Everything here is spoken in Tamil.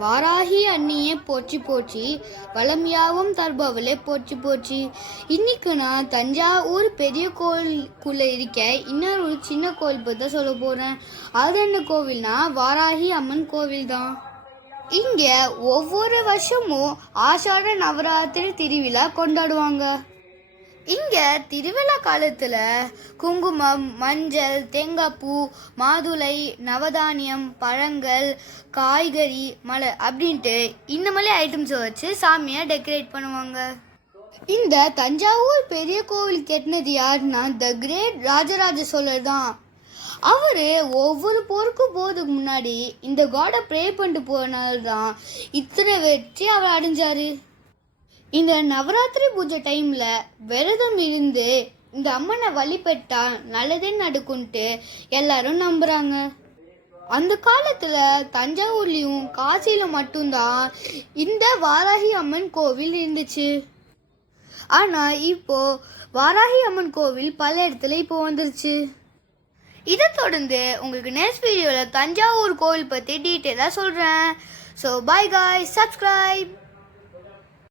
வாராகி அண்ணியே போற்றி போற்றி, வளமையாவும் தருபவளே போற்றி போற்றி. இன்னைக்கு நான் தஞ்சாவூர் பெரிய கோயிலுக்குள்ள இருக்க இன்னொரு ஒரு சின்ன கோவில் பற்றி தான் சொல்ல போறேன். அது என்ன கோவில்னா வாராகி அம்மன் கோவில் தான். இங்க ஒவ்வொரு வருஷமும் ஆஷாட நவராத்திரி திருவிழா கொண்டாடுவாங்க. இங்க திருவிழா காலத்துல குங்குமம், மஞ்சள், தேங்காய்ப்பூ, மாதுளை, நவதானியம், பழங்கள், காய்கறி, மலை அப்படின்ட்டு இந்த மாதிரி ஐட்டம்ஸை வச்சு சாமியை டெக்கரேட் பண்ணுவாங்க. இந்த தஞ்சாவூர் பெரிய கோவில் கட்டினது யாருன்னா த கிரேட் ராஜராஜ சோழர் தான். அவரு ஒவ்வொரு போருக்கும் போறதுக்கு முன்னாடி இந்த காடை ப்ரே பண்ணிட்டு போனால்தான் இத்தனை வெற்றி அவர் அடைஞ்சாரு. இந்த நவராத்திரி பூஜை டைம்ல விரதம் இருந்து இந்த அம்மனை வழிபட்டா நல்லதே நடக்கும்ட்டு எல்லாரும் நம்புறாங்க. அந்த காலத்துல தஞ்சாவூர்லயும் காசியில மட்டும்தான் இந்த வாராகி அம்மன் கோவில் இருந்துச்சு. ஆனா இப்போ வாராகி அம்மன் கோவில் பல இடத்துல இப்போ வந்துருச்சு. இதை தொடர்ந்து உங்களுக்கு நெக்ஸ்ட் வீடியோவில் தஞ்சாவூர் கோவில் பற்றி டீட்டெயிலாக சொல்கிறேன். So by guys, subscribe.